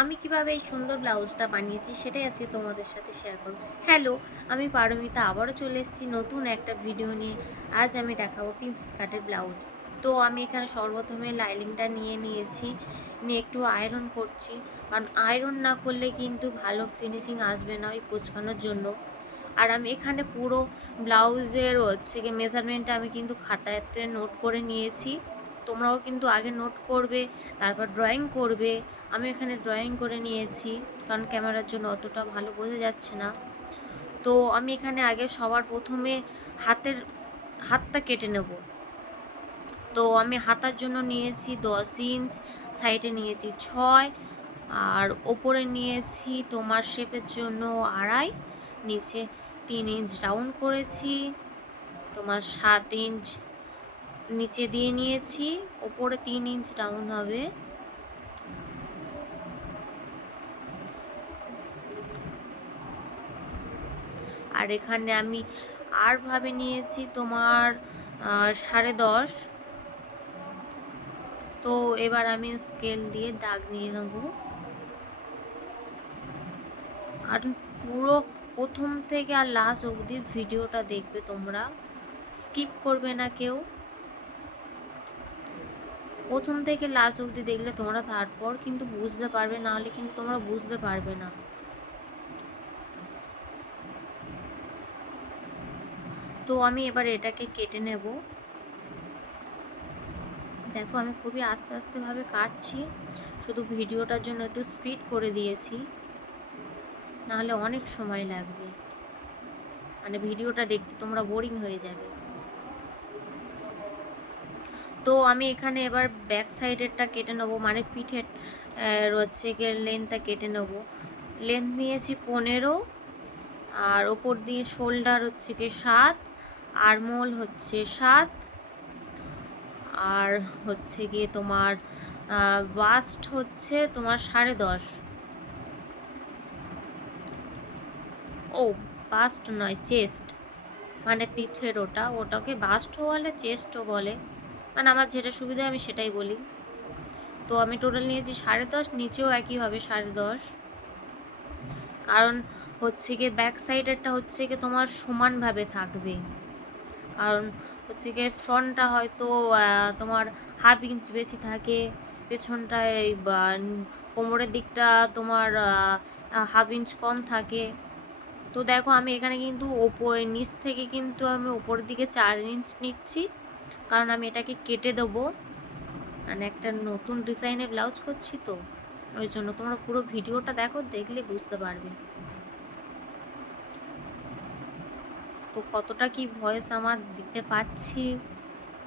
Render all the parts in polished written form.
আমি কিভাবে এই সুন্দর ব্লাউজটা বানিয়েছি সেটাই আজকে তোমাদের সাথে শেয়ার করব। হ্যালো, আমি পারমিতা আবারও চলে এসেছি নতুন একটা ভিডিও নিয়ে। আজ আমি দেখাবো প্রিন্সেস কাটের ব্লাউজ। তো আমি এখানে সর্বপ্রথমে লাইনিংটা নিয়ে নিয়েছি, নিয়ে একটু আয়রন করছি, কারণ আয়রন না করলে কিন্তু ভালো ফিনিশিং আসবে না ওই কোঁচকানোর জন্য। আর আমি এখানে পুরো ব্লাউজের হচ্ছে গিয়ে মেজারমেন্টটা আমি কিন্তু খাতাতে নোট করে নিয়েছি। তোমরাও কিন্তু আগে নোট করবে, তারপর ড্রয়িং করবে। আমি এখানে ড্রয়িং করে নিয়েছি, কারণ ক্যামেরার জন্য অতটা ভালো বোঝা যাচ্ছে না। তো আমি এখানে আগে সবার প্রথমে হাতটা কেটে নেব। তো আমি হাতার জন্য নিয়েছি 10 ইঞ্চ, সাইডে নিয়েছি 6, আর ওপরে নিয়েছি তোমার শেপের জন্য 2.5, নিচে 3 ইঞ্চ ডাউন করেছি, তোমার 7 ইঞ্চ নিচে দিয়ে নিয়েছি, ওপরে 3 ইঞ্চ ডাউন হবে। আর এখানে আমি আর ভাবে নিয়েছি তোমার 10.5। তো এবার আমি স্কেল দিয়ে দাগ নিয়ে নেব, কারণ পুরো প্রথম থেকে আর লাস্ট অবধি ভিডিওটা দেখবে, তোমরা স্কিপ করবে না কেউ। প্রথম থেকে লাস্ট অবধি দেখলে তোমরা তারপর কিন্তু বুঝতে পারবে, না হলে কিন্তু তোমরা বুঝতে পারবে না। তো আমি এবার এটাকে কেটে নেব। দেখো আমি খুবই আস্তে আস্তেভাবে কাটছি, শুধু ভিডিওটার জন্য একটু স্পিড করে দিয়েছি, নাহলে অনেক সময় লাগবে, মানে ভিডিওটা দেখতে তোমরা বোরিং হয়ে যাবে। তো আমি এখানে এবার ব্যাক সাইডেরটা কেটে নেবো, মানে পিঠের হচ্ছে গিয়ে লেন্থটা কেটে নেবো। লেন্থ নিয়েছি 15, আর ওপর দিয়ে শোল্ডার হচ্ছে গিয়ে 7, আরমোল হচ্ছে 7, আর হচ্ছে গিয়ে তোমার বাস্ট হচ্ছে তোমার 10.5। ও, বাস্ট নয়, চেস্ট, মানে পিঠের ওটাকে বাস্টও বলে, চেস্টও বলে, মানে আমার যেটা সুবিধা আমি সেটাই বলি। তো আমি টোটাল নিয়েছি 10.5, নিচেও একই হবে 10.5, কারণ হচ্ছে গিয়ে ব্যাক সাইডেরটা হচ্ছে গিয়ে তোমার সমানভাবে থাকবে। কারণ হচ্ছে গিয়ে ফ্রন্টটা হয়তো তোমার 1/2 ইঞ্চ বেশি থাকে, পেছনটায় কোমরের দিকটা তোমার 1/2 ইঞ্চ কম থাকে। তো দেখো আমি এখানে কিন্তু নিচ থেকে কিন্তু আমি ওপরের দিকে 4 ইঞ্চ নিচ্ছি, কারণ আমি এটাকে কেটে দেবো, মানে একটা নতুন ডিজাইনের ব্লাউজ করছি, তো ওই জন্য তোমরা পুরো ভিডিওটা দেখো, দেখলে বুঝতে পারবে। তো কতটা কি ভয়েস আমার দিতে পাচ্ছি,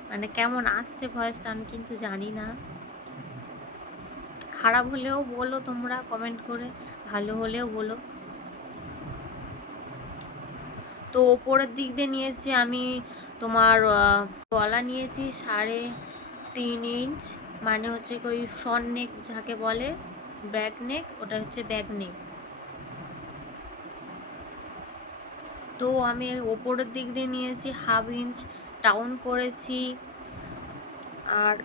মানে কেমন আসছে ভয়েসটা আমি কিন্তু জানি না। খারাপ হলেও বলো তোমরা কমেন্ট করে, ভালো হলেও বলো। তো ওপরের দিক দিয়ে নিয়েছি আমি তোমার গলা নিয়েছি 3.5 ইঞ্চ, মানে হচ্ছে ওই ফ্রন্ট নেক যাকে বলে, ব্যাক নেক, ওটা হচ্ছে ব্যাক নেক। তো আমি ওপরের দিক দিয়ে নিয়েছি 1/2 ইঞ্চ ডাউন করেছি। আর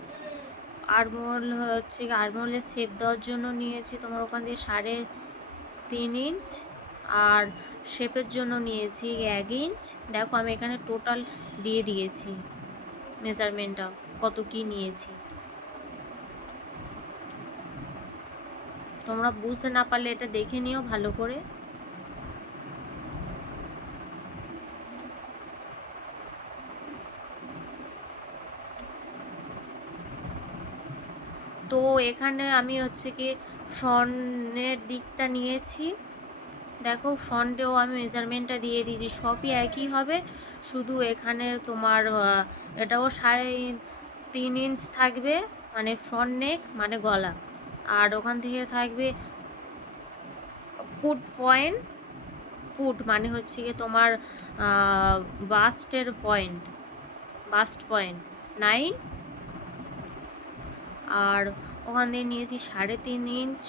আরমোল হচ্ছে আরমোলের শেপ দেওয়ার জন্য নিয়েছি তোমার ওখান দিয়ে 3.5 ইঞ্চ, আর শেপের জন্য নিয়েছি 1 ইঞ্চ। দেখো আমি এখানে টোটাল দিয়ে দিয়েছি মেজারমেন্টটা, কত কি নিয়েছি। তোমরা বুঝতে না পারলে এটা দেখে নিও ভালো করে। তো এখানে আমি হচ্ছে কি ফ্রন্টের দিকটা নিয়েছি, দেখো ফ্রন্টেও আমি মেজারমেন্টটা দিয়ে দিয়েছি, সবই একই হবে, শুধু এখানে তোমার এটাও 3.5 ইঞ্চ থাকবে, মানে ফ্রন্ট নেক মানে গলা, আর ওখান থেকে থাকবে পুট মানে হচ্ছে গিয়ে তোমার বাস্ট পয়েন্ট 9, আর ওখান দিয়ে নিয়েছি 3.5 ইঞ্চ।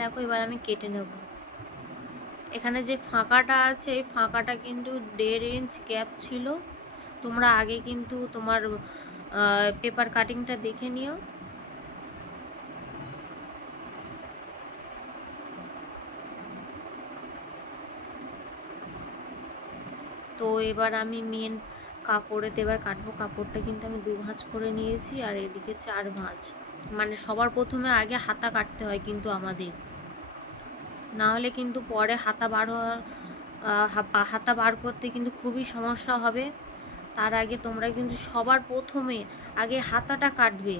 দেখো এবার আমি কেটে নেব। এখানে যে ফাঁকাটা আছে, এই ফাঁকাটা কিন্তু 1.5 ইঞ্চ গ্যাপ ছিল, তোমরা আগে কিন্তু তোমার পেপার কাটিংটা দেখে নিও। তো এবার আমি মেন কাপড়েতে এবার কাটবো। কাপড়টা কিন্তু আমি 2 ভাঁজ করে নিয়েছি আর এদিকে 4 ভাঁজ। মানে সবার প্রথমে আগে হাতা কাটতে হয় কিন্তু আমাদের, না হলে কিন্তু পরে হাতা বার করতে কিন্তু খুবই সমস্যা হবে। তার আগে তোমরা কিন্তু সবার প্রথমে আগে হাতাটা কাটবে।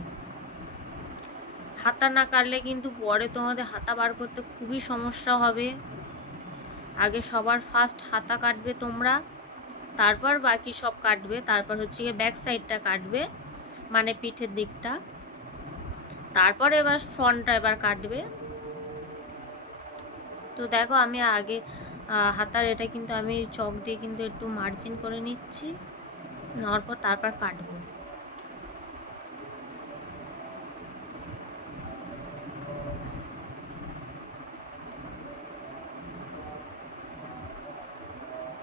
হাতা না কাটলে কিন্তু পরে তোমাদের হাতা বার করতে খুবই সমস্যা হবে। আগে সবার ফার্স্ট হাতা কাটবে তোমরা, তারপর বাকি সব কাটবে। তারপর হচ্ছে গিয়ে ব্যাক সাইডটা কাটবে, মানে পিঠের দিকটা। তারপর এবার ফ্রন্টটা এবার কাটবে। তো দেখো আমি আগে হাতার এটা কিন্তু আমি চক দিয়ে কিন্তু একটু মার্জিন করে নিচ্ছি, নেওয়ার পর তারপর কাটবো।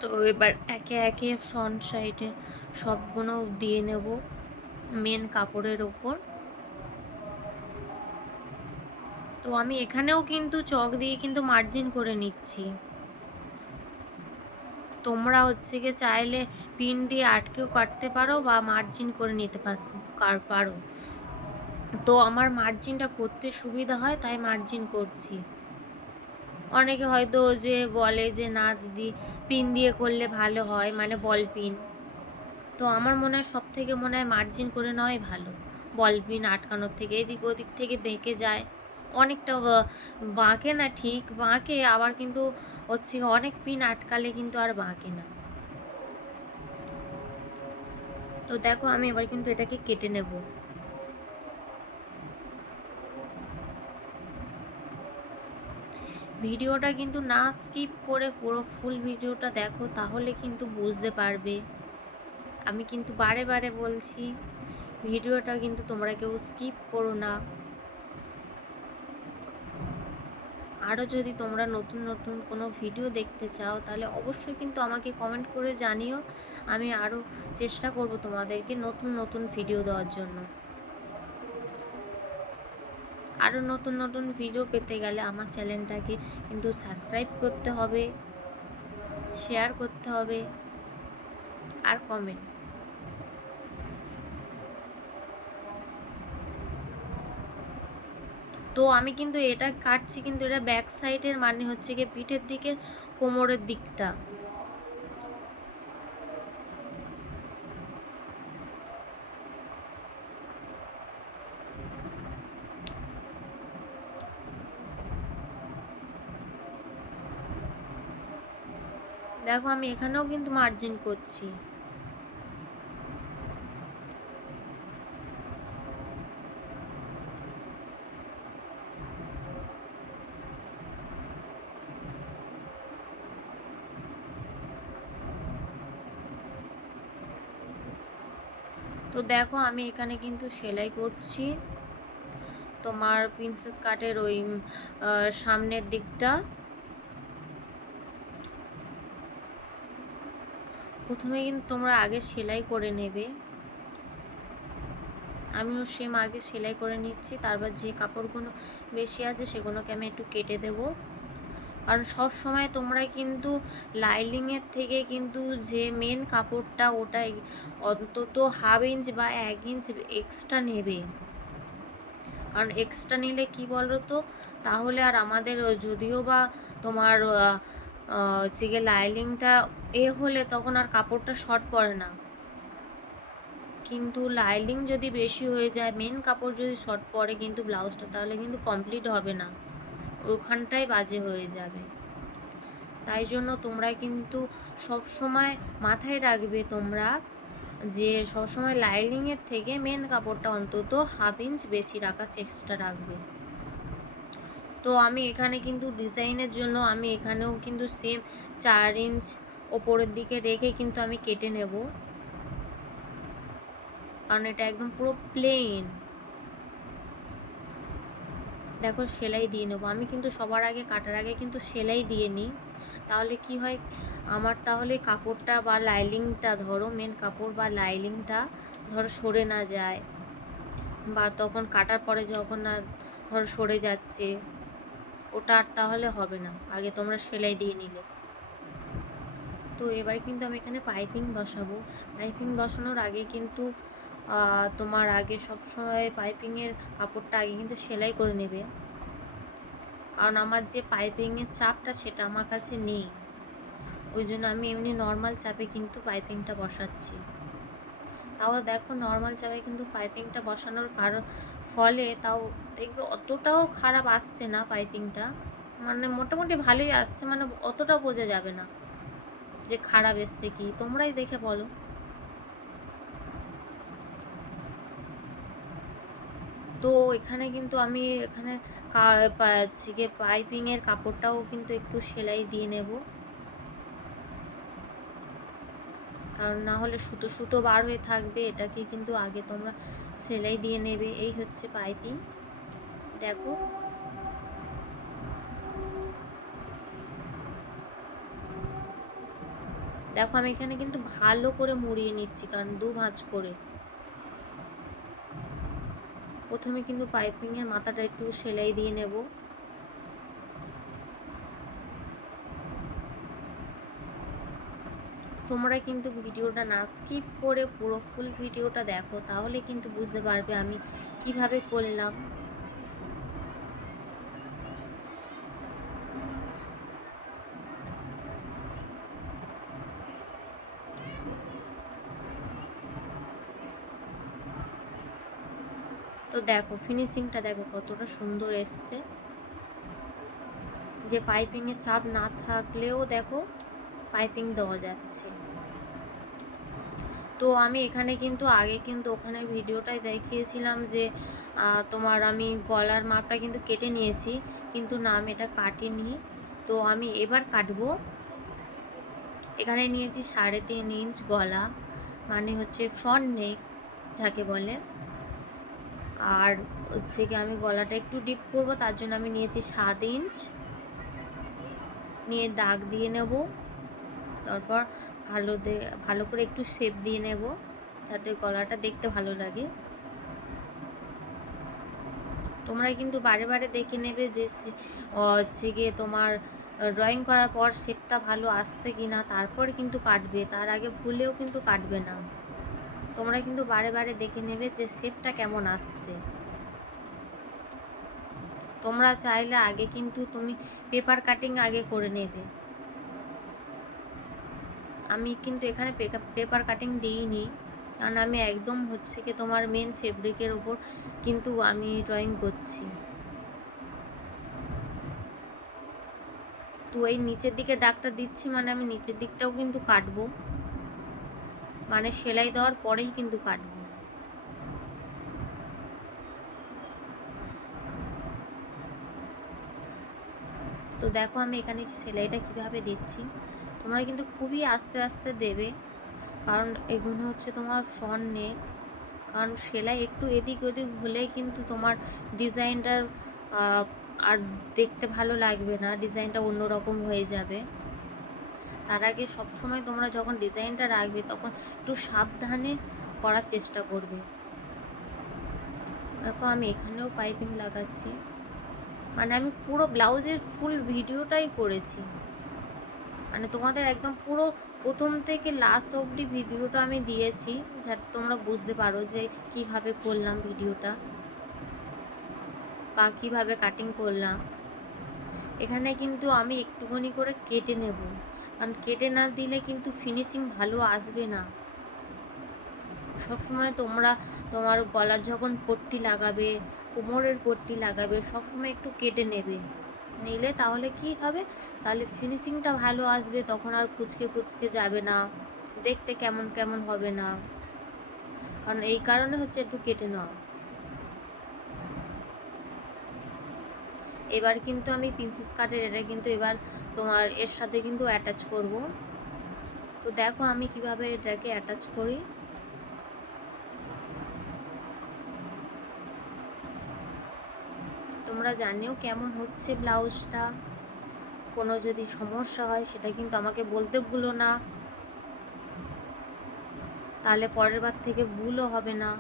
তো এবার একে একে ফ্রন্ট সাইডে সবগুলো দিয়ে নেব মেন কাপড়ের ওপর। তো আমি এখানেও কিন্তু চক দিয়ে কিন্তু মার্জিন করে নিচ্ছি। তোমরা হচ্ছে গিয়ে চাইলে পিন দিয়ে আটকেও কাটতে পারো বা মার্জিন করে নিতে পারো। তো আমার মার্জিনটা করতে সুবিধা হয় তাই মার্জিন করছি। অনেকে হয়তো যে বলে যে না দিদি পিন দিয়ে করলে ভালো হয়, মানে বল পিন। তো আমার মনে হয় সব থেকে মনে হয় মার্জিন করে নেওয়াই ভালো, বল পিন আটকানোর থেকে। এদিক ওদিক থেকে বেঁকে যায় অনেকটা, বাঁকে না, ঠিক বাঁকে আবার কিন্তু হচ্ছে অনেক পিন আটকালে কিন্তু আর বাঁকে না। তো দেখো আমি এবার কিন্তু এটাকে কেটে নেব। ভিডিওটা কিন্তু না স্কিপ করে পুরো ফুল ভিডিওটা দেখো, তাহলে কিন্তু বুঝতে পারবে। আমি কিন্তু বারে বারে বলছি ভিডিওটা কিন্তু তোমরা কেউ স্কিপ করো না। আরও যদি তোমরা নতুন নতুন কোনো ভিডিও দেখতে চাও তাহলে অবশ্যই কিন্তু আমাকে কমেন্ট করে জানিও। আমি আরও চেষ্টা করব তোমাদেরকে নতুন নতুন ভিডিও দেওয়ার জন্য। আরও নতুন নতুন ভিডিও পেতে গেলে আমার চ্যানেলটাকে কিন্তু সাবস্ক্রাইব করতে হবে, শেয়ার করতে হবে আর কমেন্ট। তো আমি কিন্তু এটা কাটছি, কিন্তু এটা ব্যাক সাইডের, মানে হচ্ছে গিয়ে পিঠের দিকে, কোমরের দিকটা। দেখো আমি এখানেও কিন্তু মার্জিন করছি। তো দেখো আমি এখানে কিন্তু সেলাই করছি তোমার প্রিন্সেস কাটের ওই সামনের দিকটা। প্রথমে কিন্তু তোমরা আগে সেলাই করে নেবে, আমিও সেম আগে সেলাই করে নিচ্ছি। তারপর যে কাপড়গুলো বেশি আছে সেগুলোকে আমি একটু কেটে দেব। কারণ সব সময় তোমরা কিন্তু লাইলিংয়ের থেকে কিন্তু যে মেন কাপড়টা ওটা অন্তত হাফ ইঞ্চ বা 1 ইঞ্চ এক্সট্রা নেবে। কারণ এক্সট্রা নিলে কি বলো তো, তাহলে আর আমাদের যদিও বা তোমার হচ্ছে গিয়ে লাইলিংটা হলে তখন আর কাপড়টা শর্ট পড়ে না। কিন্তু লাইলিং যদি বেশি হয়ে যায়, মেন কাপড় যদি শর্ট পড়ে কিন্তু ব্লাউজটা, তাহলে কিন্তু কমপ্লিট হবে না, ওখানটাই বাজে হয়ে যাবে। তাই জন্য তোমরা কিন্তু সব সময় মাথায় রাখবে তোমরা যে সবসময় লাইলিংয়ের থেকে মেন কাপড়টা অন্তত হাফ ইঞ্চ বেশি রাখার চেষ্টা রাখবে। তো আমি এখানে কিন্তু ডিজাইনের জন্য আমি এখানেও কিন্তু সেম 4 ইঞ্চ ওপরের দিকে রেখে কিন্তু আমি কেটে নেব, কারণ এটা একদম পুরো প্লেন। দেখো সেলাই দিয়ে নেবো আমি কিন্তু সবার আগে, কাটার আগে কিন্তু সেলাই দিয়ে নিই। তাহলে কি হয়, আমার তাহলে কাপড়টা বা লাইনিংটা ধরো, মেন কাপড় বা লাইনিংটা ধরো সরে না যায়, বা তখন কাটার পরে যখন না ধরো সরে যাচ্ছে, ওটা আর তাহলে হবে না, আগে তোমরা সেলাই দিয়ে নিলে। তো এবার কিন্তু আমি এখানে পাইপিং বসাবো। পাইপিং বসানোর আগে কিন্তু তোমার আগে সবসময় পাইপিংয়ের কাপড়টা আগে কিন্তু সেলাই করে নেবে, কারণ আমার যে পাইপিংয়ের চাপটা সেটা আমার কাছে নেই, ওই জন্য আমি এমনি নর্মাল চাপে কিন্তু পাইপিংটা বসাচ্ছি। তাও দেখো নর্মাল চাপে কিন্তু পাইপিংটা বসানোর ফলে তাও দেখবে অতটাও খারাপ আসছে না পাইপিংটা, মানে মোটামুটি ভালোই আসছে, মানে অতটাও বোঝা যাবে না যে খারাপ এসছে কি, তোমরাই দেখে বলো। তো এখানে কিন্তু আমি এখানে পাইপিংয়ের কাপড়টাও কিন্তু একটু সেলাই দিয়ে নেব, কারণ না হলে সুতো সুতো বার হয়ে থাকবে, এটাকে কিন্তু আগে তোমরা সেলাই দিয়ে নেবে। এই হচ্ছে পাইপিং, দেখো। দেখো আমি এখানে কিন্তু ভালো করে মুড়িয়ে নিচ্ছি, কারণ দু ভাঁজ করে। প্রথমে কিন্তু পাইপিংয়ের মাথাটা একটু সেলাই দিয়ে নেব। তোমরা কিন্তু ভিডিওটা না স্কিপ করে পুরো ফুল ভিডিওটা দেখো, তাহলে কিন্তু বুঝতে পারবে আমি কিভাবে করলাম। তো দেখো ফিনিশিংটা দেখো কতটা সুন্দর এসছে, যে পাইপিংয়ের চাপ না থাকলেও দেখো পাইপিং দেওয়া যাচ্ছে। তো আমি এখানে কিন্তু আগে কিন্তু ওখানে ভিডিওটাই দেখিয়েছিলাম যে তোমার আমি গলার মাপটা কিন্তু কেটে নিয়েছি, কিন্তু না আমি এটা কাটিনি। তো আমি এবার কাটবো। এখানে নিয়েছি 3.5 ইঞ্চ গলা, মানে হচ্ছে ফ্রন্ট নেক যাকে বলে। আর হচ্ছে কি আমি গলাটা একটু ডিপ করবো, তার জন্য আমি নিয়েছি 7 ইঞ্চ, নিয়ে দাগ দিয়ে নেব। তারপর ভালো করে একটু শেপ দিয়ে নেব, যাতে গলাটা দেখতে ভালো লাগে। তোমরা কিন্তু বারে বারে দেখে নেবে যে হচ্ছে গিয়ে তোমার ড্রয়িং করার পর শেপটা ভালো আসছে কি না, তারপর কিন্তু কাটবে, তার আগে ভুলেও কিন্তু কাটবে না। তোমরা কিন্তু বারে বারে দেখে নেবে যে শেপটা কেমন আসছে। তোমরা চাইলে আগে কিন্তু তুমি পেপার কাটিং আগে করে নেবে। আমি কিন্তু এখানে পেপার কাটিং দিইনি, কারণ আমি একদম হচ্ছে কি তোমার মেন ফেব্রিকের উপর কিন্তু আমি ড্রয়িং করছি। তো এই নিচের দিকে দাগটা দিচ্ছি, মানে আমি নিচের দিকটাও কিন্তু কাটবো, মানে সেলাই দেওয়ার পরেই কিন্তু কাটবো। তো দেখো আমি এখানে সেলাইটা কিভাবে দিচ্ছি, তোমরা কিন্তু খুবই আস্তে আস্তে দেবে, কারণ এগুলো হচ্ছে তোমার ফ্রন্ট নেক। কারণ সেলাই একটু এদিক ওদিক হলেই কিন্তু তোমার ডিজাইনটার আর দেখতে ভালো লাগবে না, ডিজাইনটা অন্যরকম হয়ে যাবে। তার আগে সবসময় তোমরা যখন ডিজাইনটা রাখবে তখন একটু সাবধানে করার চেষ্টা করবে। দেখো আমি এখানেও পাইপিং লাগাচ্ছি, মানে আমি পুরো ব্লাউজের ফুল ভিডিওটাই করেছি, মানে তোমাদের একদম পুরো প্রথম থেকে লাস্ট অবধি ভিডিওটা আমি দিয়েছি, যাতে তোমরা বুঝতে পারো যে কিভাবে করলাম ভিডিওটা বা কীভাবে কাটিং করলাম। এখানে কিন্তু আমি একটুখানি করে কেটে নেব, কারণ কেটে না দিলে কিন্তু ফিনিশিং ভালো আসবে না। সবসময় তোমরা তোমার গলার যখন পট্টি লাগাবে, কোমরের পট্টি লাগাবে, সবসময় একটু কেটে নেবে, নিলে তাহলে কি হবে, তাহলে ফিনিশিংটা ভালো আসবে, তখন আর কুচকে কুচকে যাবে না, দেখতে কেমন কেমন হবে না। কারণ এই কারণে হচ্ছে একটু কেটে নাও। এবার কিন্তু আমি প্রিন্সেস কাটের এটা কিন্তু এবার তোমার এর সাথে কিন্তু অ্যাটাচ করব। তো দেখো আমি কিভাবে এটাকে অ্যাটাচ করি। তোমরা জানিও কেমন হচ্ছে ব্লাউজটা, কোনো যদি সমস্যা হয় সেটা কিন্তু আমাকে বলতে ভুলো না, তাহলে পরের বার থেকে ভুলও হবে না।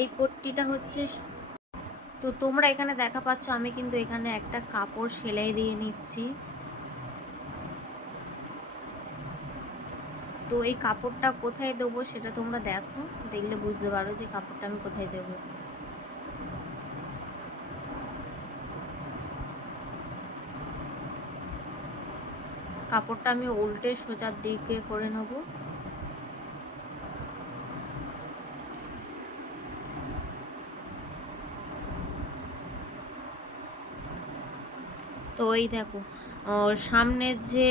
এই পট্টিটা হচ্ছে, তো তোমরা এখানে দেখা পাচ্ছ আমি কিন্তু এখানে একটা কাপড় সেলাই দিয়ে নিচ্ছি। তো এই কাপড়টা কোথায় দেবো সেটা তোমরা দেখো, দেখলে বুঝতে পারো যে কাপড়টা আমি কোথায় দেবো। কাপড়টা আমি উল্টে সোজার দিকে করে নেব। তো এই দেখো সামনের যে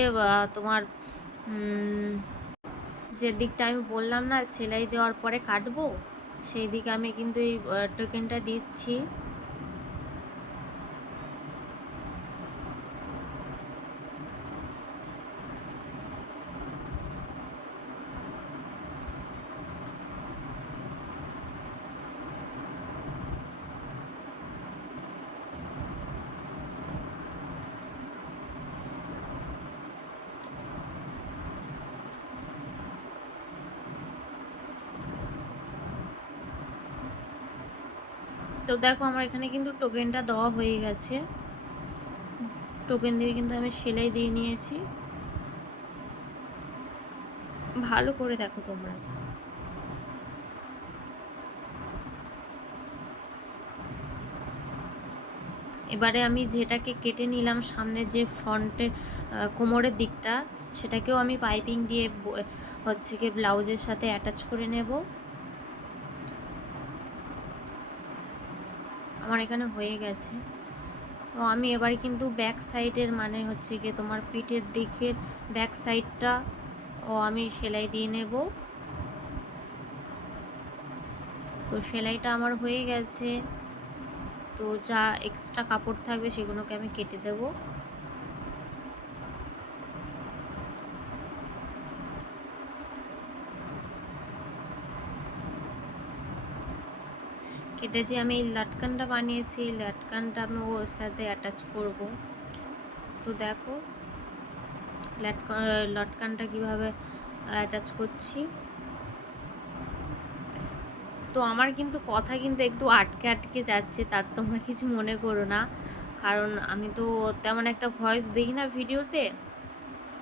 তোমার যে দিকটা আমি বললাম না সেলাই দেওয়ার পরে কাটবো, সেই দিকে আমি কিন্তু এই টোকেনটা দিচ্ছি। তো দেখো আমার এখানে কিন্তু টোকেনটা দেওয়া হয়ে গেছে, টোকেন দিয়ে কিন্তু আমি সেলাই দিয়ে নিয়েছি। ভালো করে দেখো তোমরা। এবারে আমি যেটাকে কেটে নিলাম সামনে যে ফ্রন্টে কোমরের দিকটা, সেটাকেও আমি পাইপিং দিয়ে হচ্ছে কি ব্লাউজের সাথে অ্যাটাচ করে নেব। আমার এখানে হয়ে গেছে। তো আমি এবারে কিন্তু ব্যাক সাইডের মানে হচ্ছে গিয়ে তোমার পিঠের দিকের ব্যাক সাইডটা আমি সেলাই দিয়ে নেব। তো সেলাইটা আমার হয়ে গেছে। তো যা এক্সট্রা কাপড় থাকবে সেগুলোকে আমি কেটে দেব। কেটে যে আমি এই লাটকানটা বানিয়েছি, এই লাটকানটা আমি ওর সাথে অ্যাটাচ করব। তো দেখো লটকানটা কিভাবে অ্যাটাচ করছি। তো আমার কিন্তু কথা কিন্তু একটু আটকে আটকে যাচ্ছে, তার তোমরা কিছু মনে করো না, কারণ আমি তো তেমন একটা ভয়েস দিই না ভিডিওতে।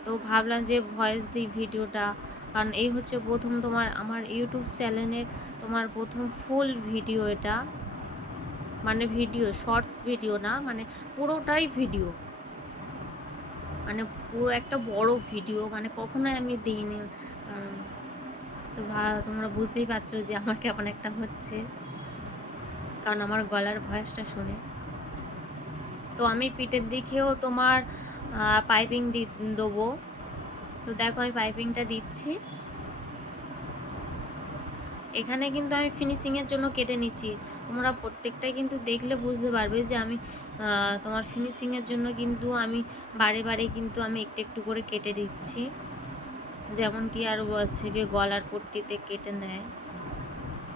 তো ভাবলাম যে ভয়েস দিই ভিডিওটা, কারণ এই হচ্ছে প্রথম তোমার আমার ইউটিউব চ্যানেলে তোমার প্রথম ফুল ভিডিও এটা, মানে ভিডিও শর্টস ভিডিও না, মানে পুরোটাই ভিডিও, মানে পুরো একটা বড় ভিডিও, মানে কখনোই আমি দিইনি। তো তোমরা বুঝতেই পারছো যে আমার কেমন একটা হচ্ছে, কারণ আমার গলার ভয়েসটা শুনে। তো আমি পিঠের দিকেও তোমার পাইপিং দেবো। তো দেখো আমি পাইপিংটা দিচ্ছি। এখানে কিন্তু আমি ফিনিশিংয়ের জন্য কেটে নিচ্ছি, তোমরা প্রত্যেকটাই কিন্তু দেখলে বুঝতে পারবে যে আমি তোমার ফিনিশিংয়ের জন্য কিন্তু আমি বারে বারে কিন্তু আমি একটু একটু করে কেটে দিচ্ছি, যেমন কি আর হচ্ছে গিয়ে গলার পট্টিতে কেটে নেয়,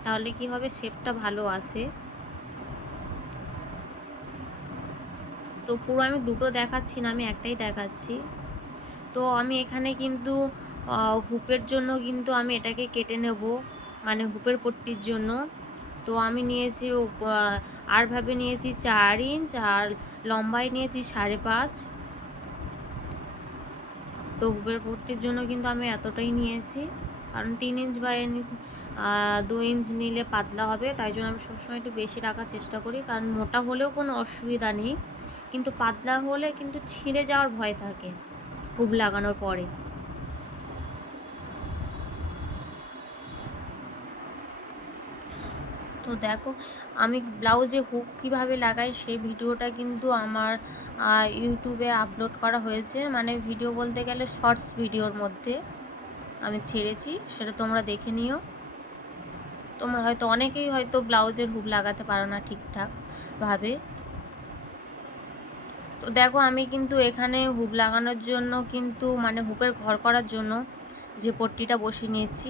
তাহলে কি হবে শেপটা ভালো আসে। তো পুরো আমি দুটো দেখাচ্ছি না, আমি একটাই দেখাচ্ছি। তো আমি এখানে কিন্তু হুপের জন্য কিন্তু আমি এটাকে কেটে নেব, মানে হুপের পট্টির জন্য। তো আমি নিয়েছি আরভাবে নিয়েছি 4 ইঞ্চ, আর লম্বায় নিয়েছি 5.5। তো হুপের পট্টির জন্য কিন্তু আমি এতটাই নিয়েছি, কারণ 3 ইঞ্চ বা 2 ইঞ্চ নিলে পাতলা হবে, তাই জন্য আমি সবসময় একটু বেশি রাখার চেষ্টা করি, কারণ মোটা হলেও কোনো অসুবিধা নেই, কিন্তু পাতলা হলে কিন্তু ছিঁড়ে যাওয়ার ভয় থাকে হুক লাগানোর পরে। তো দেখো আমি ব্লাউজে হুক কীভাবে লাগাই সেই ভিডিওটা কিন্তু আমার ইউটিউবে আপলোড করা হয়েছে, মানে ভিডিও বলতে গেলে শর্টস ভিডিওর মধ্যে আমি ছেড়েছি, সেটা তোমরা দেখে নিও। তোমরা হয়তো অনেকেই হয়তো ব্লাউজের হুক লাগাতে পারো না ঠিকঠাকভাবে। তো দেখো আমি কিন্তু এখানে হুক লাগানোর জন্য কিন্তু মানে হুকের ঘর করার জন্য যে পট্টিটা বসিয়ে নিয়েছি,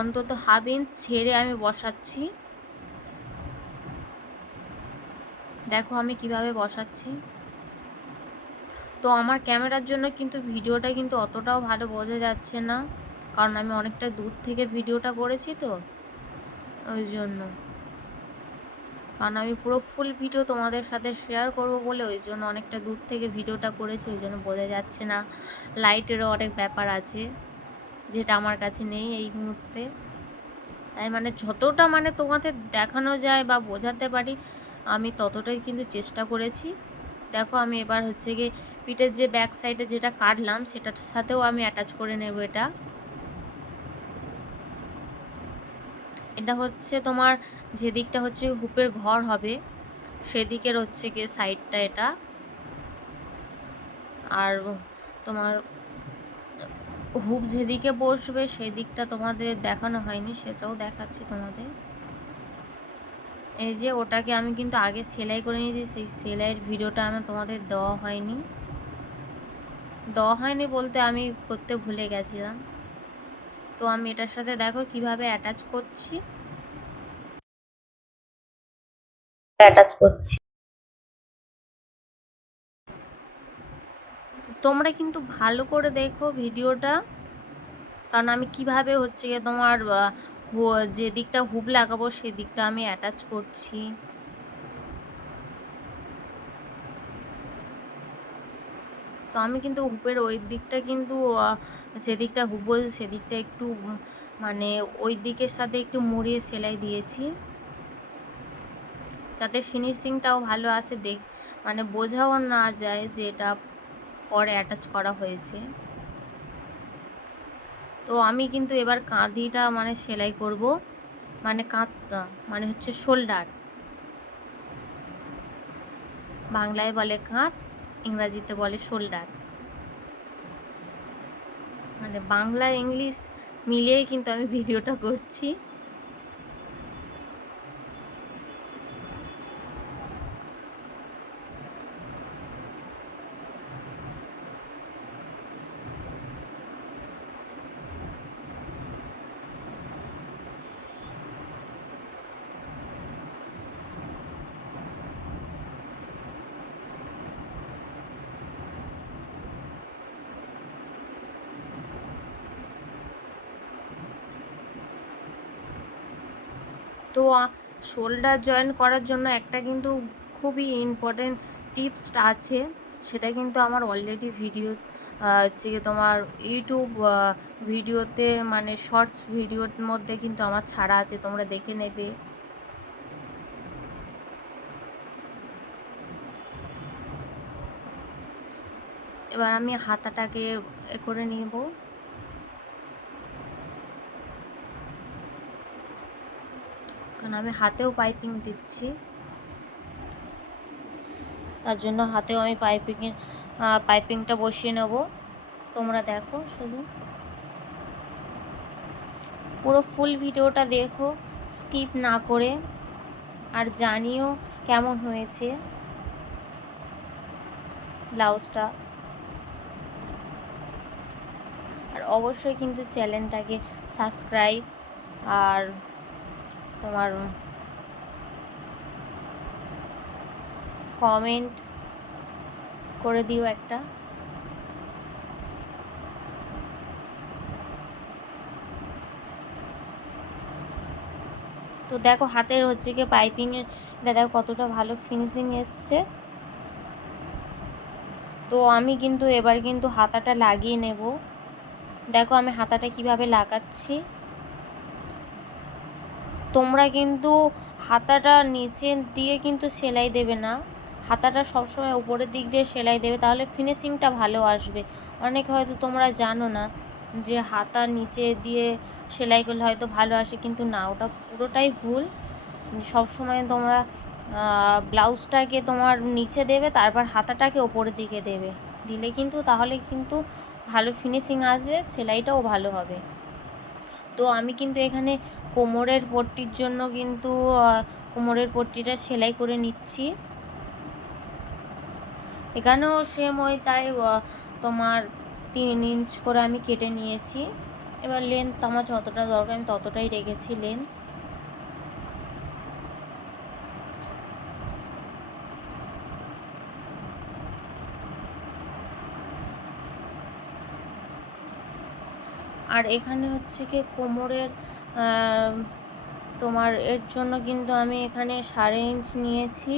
অন্তত 1/2 ইঞ্চ ছেড়ে আমি বসাচ্ছি। দেখো আমি কিভাবে বসাচ্ছি। তো আমার ক্যামেরার জন্য কিন্তু ভিডিওটা কিন্তু অতটাও ভালো বোঝা যাচ্ছে না, কারণ আমি অনেকটা দূর থেকে ভিডিওটা করেছি, তো ওই জন্য, কারণ আমি পুরো ফুল ভিডিও তোমাদের সাথে শেয়ার করব বলে ওই জন্য অনেকটা দূর থেকে ভিডিওটা করেছি, ওই জন্য বোঝা যাচ্ছে না। লাইটেরও অনেক ব্যাপার আছে, যেটা আমার কাছে নেই এই মুহূর্তে। তাই মানে যতটা মানে তোমাদের দেখানো যায় বা বোঝাতে পারি আমি ততটাই কিন্তু চেষ্টা করেছি। দেখো আমি এবার হচ্ছে গিয়ে পিঠের যে ব্যাক সাইডে যেটা কাটলাম সেটার সাথেও আমি অ্যাটাচ করে নেব। এটা হচ্ছে তোমার যেদিকটা হচ্ছে হুপের ঘর হবে সেদিকের হচ্ছে গিয়ে সাইডটা এটা। আর তোমার হুপ যেদিকে বসবে সেদিকটা তোমাদের দেখানো হয়নি, সেটাও দেখাচ্ছি তোমাদের। এই যে ওটাকে আমি কিন্তু আগে সেলাই করে নিয়েছি, সেই সেলাইয়ের ভিডিওটা আমার তোমাদের দেওয়া হয়নি বলতে আমি করতে ভুলে গেছিলাম। তো আমি এটার সাথে দেখো কিভাবে অ্যাটাচ করছি। তোমরা কিন্তু ভালো করে দেখো ভিডিওটা, কারণ আমি কিভাবে হচ্ছে গিয়ে তোমার যে দিকটা হুপ লাগাবো সেদিকটা আমি অ্যাটাচ করছি। তো আমি কিন্তু হুপের ওই দিকটা কিন্তু যেদিকটা হুপ বলছে সেদিকটা একটু মানে ওই দিকের সাথে একটু মুড়িয়ে সেলাই দিয়েছি, যাতে ফিনিশিংটাও ভালো আসে, মানে বোঝাও না যায় যে এটা পরে অ্যাটাচ করা হয়েছে। তো আমি কিন্তু এবার কাঁধিটা মানে সেলাই করব, মানে কাঁধটা মানে হচ্ছে শোল্ডার, বাংলায় বলে কাঁধ, ইংরাজিতে বলে শোল্ডার, মানে বাংলা ইংলিশ মিলিয়েই কিন্তু আমি ভিডিওটা করছি। তো শোল্ডার জয়েন করার জন্য একটা কিন্তু খুবই ইম্পর্টেন্ট টিপস আছে, সেটা কিন্তু আমার অলরেডি ভিডিও হচ্ছে তোমার ইউটিউব ভিডিওতে মানে শর্টস ভিডিওর মধ্যে কিন্তু আমার ছাড়া আছে, তোমরা দেখে নেবে। এবার আমি হাতাটাকে করে নিব, কারণ আমি হাতেও পাইপিং দিচ্ছি, তার জন্য হাতেও আমি পাইপিংটা বসিয়ে নেব। তোমরা দেখো শুধু পুরো ফুল ভিডিওটা দেখো স্কিপ না করে, আর জানিও কেমন হয়েছে ব্লাউজটা। আর অবশ্যই কিন্তু চ্যানেলটাকে সাবস্ক্রাইব আর তোমার কমেন্ট করে দিও একটা। তো দেখো হাতের হচ্ছে কি পাইপিংয়ের এটা দেখো কতটা ভালো ফিনিশিং এসছে। তো আমি কিন্তু এবার কিন্তু হাতাটা লাগিয়ে নেব। দেখো আমি হাতাটা কিভাবে লাগাচ্ছি। তোমরা কিন্তু হাতাটা নিচে দিয়ে কিন্তু সেলাই দেবে না, হাতাটা সবসময় উপরের দিক দিয়ে সেলাই দেবে, তাহলে ফিনিশিংটা ভালো আসবে। অনেকে হয়তো তোমরা জানো না যে হাতা নিচে দিয়ে সেলাই করলে হয়তো ভালো আসে, কিন্তু না, ওটা পুরোটাই ভুল। সবসময় তোমরা ব্লাউজটাকে তোমার নিচে দেবে, তারপর হাতাটাকে ওপরের দিকে দেবে, দিলে কিন্তু তাহলে কিন্তু ভালো ফিনিশিং আসবে, সেলাইটাও ভালো হবে। তো আমি কিন্তু এখানে কোমরের পট্টির জন্য কিন্তু কোমরের পট্টিটা সেলাই করে নিচ্ছি। এখানেও সেম ওই তাই তোমার 3 ইঞ্চ করে আমি কেটে নিয়েছি। এবার লেন্থ আমার যতটা দরকার আমি ততটাই রেখেছি লেন্থ। আর এখানে হচ্ছে কি কোমরের তোমার এর জন্য কিন্তু আমি এখানে 1.5 ইঞ্চ নিয়েছি,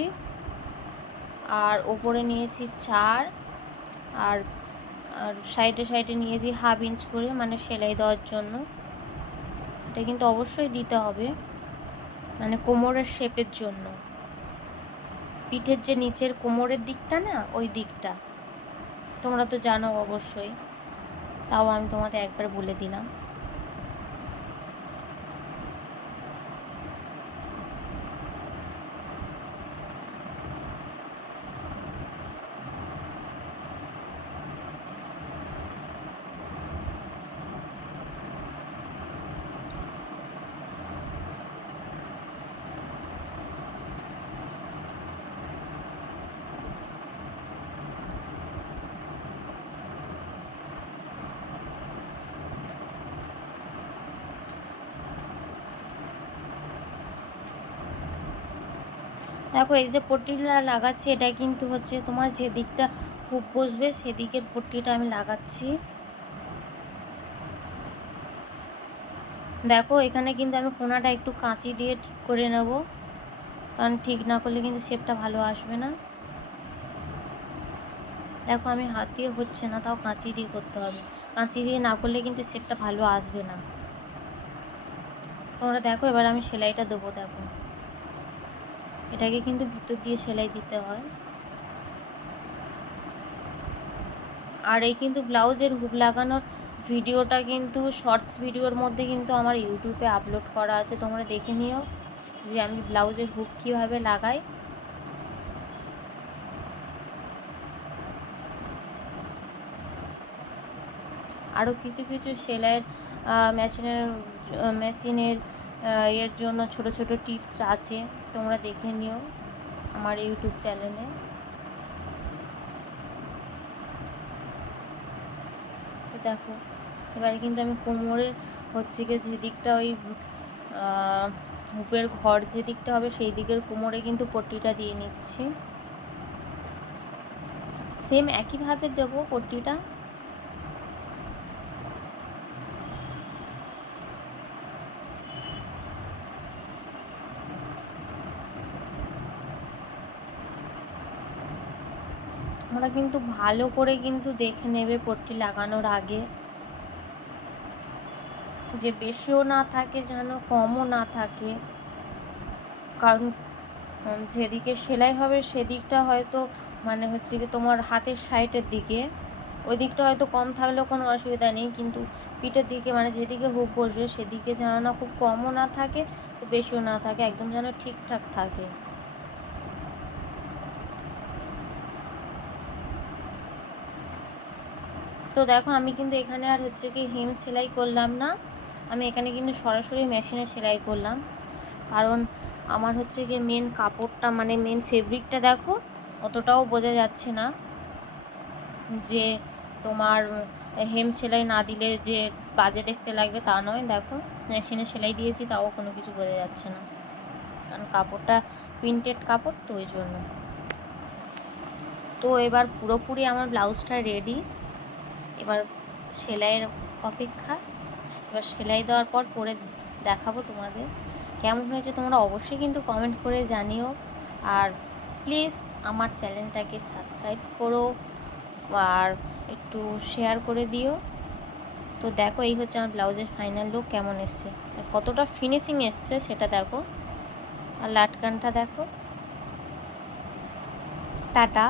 আর ওপরে নিয়েছি 4, আর আর সাইডে সাইডে নিয়েছি 1/2 ইঞ্চ করে, মানে সেলাই দেওয়ার জন্য। এটা কিন্তু অবশ্যই দিতে হবে, মানে কোমরের শেপের জন্য। পিঠের যে নিচের কোমরের দিকটা না, ওই দিকটা তোমরা তো জানো অবশ্যই, তাও আমি তোমাদের একবার বলে দিলাম। দেখো এই যে পট্টিটা লাগাচ্ছি, এটা কিন্তু হচ্ছে তোমার যে দিকটা হুক বসবে সেদিকের পট্টিটা আমি লাগাচ্ছি। দেখো এখানে কিন্তু আমি কোনাটা একটু কাঁচি দিয়ে ঠিক করে নেব, কারণ ঠিক না করলে কিন্তু শেপটা ভালো আসবে না। দেখো আমি হাত দিয়ে হচ্ছে না, তাও কাঁচি দিয়ে করতে হবে, কাঁচি দিয়ে না করলে কিন্তু শেপটা ভালো আসবে না। তোমরা দেখো এবার আমি সেলাইটা দেবো। দেখো এটাকে কিন্তু ভিতর দিয়ে সেলাই দিতে হয়। আর এই কিন্তু ব্লাউজের হুক লাগানোর ভিডিওটা কিন্তু শর্টস ভিডিওর মধ্যে কিন্তু আমার ইউটিউবে আপলোড করা আছে, তোমরা দেখে নিও যে আমি ব্লাউজের হুক কীভাবে লাগাই। আরও কিছু কিছু সেলাইয়ের মেশিনের এর জন্য ছোট ছোট টিপস আছে, তোমরা দেখে নিও আমার ইউটিউব চ্যানেলে। তো দেখো এবারে কিন্তু আমি কোমরের হচ্ছে গিয়ে যে দিকটা ওই হুপের ঘর যে দিকটা হবে সেই দিকের কোমরে কিন্তু পট্টিটা দিয়ে নিচ্ছি। সেম একইভাবে দেবো পট্টিটা। তোমরা কিন্তু ভালো করে কিন্তু দেখে নেবে পট্টি লাগানোর আগে, যে বেশিও না থাকে যেন কমও না থাকে, কারণ যেদিকে সেলাই হবে সেদিকটা হয়তো মানে হচ্ছে কি তোমার হাতের সাইডের দিকে, ওই দিকটা হয়তো কম থাকলেও কোনো অসুবিধা নেই, কিন্তু পিঠের দিকে মানে যেদিকে হুক বসবে সেদিকে যেন না খুব কমও না থাকে তো বেশিও না থাকে, একদম যেন ঠিকঠাক থাকে। তো দেখো আমি কিন্তু এখানে আর হচ্ছে কি হেম সেলাই করলাম না, আমি এখানে কিন্তু সরাসরি মেশিনে সেলাই করলাম, কারণ আমার হচ্ছে গিয়ে মেন কাপড়টা মানে মেন ফেব্রিকটা দেখো অতটাও বোঝা যাচ্ছে না, যে তোমার হেম সেলাই না দিলে যে বাজে দেখতে লাগবে তা নয়। দেখো মেশিনে সেলাই দিয়েছি তাও কোনো কিছু বোঝা যাচ্ছে না, কারণ কাপড়টা প্রিন্টেড কাপড় তো ওই জন্য। তো এবার পুরোপুরি আমার ব্লাউজটা রেডি, এবার সেলাইয়ের অপেক্ষা। এবার সেলাই দেওয়ার পর পরে দেখাবো তোমাদের কেমন হয়েছে, তোমরা অবশ্যই কিন্তু কমেন্ট করে জানিও। আর প্লিজ আমার চ্যানেলটাকে সাবস্ক্রাইব করো আর একটু শেয়ার করে দিও। তো দেখো এই হচ্ছে আমার ব্লাউজের ফাইনাল লুক কেমন এসছে, কতটা ফিনিশিং এসছে সেটা দেখো। আর লাটকানটা দেখো। টাটা।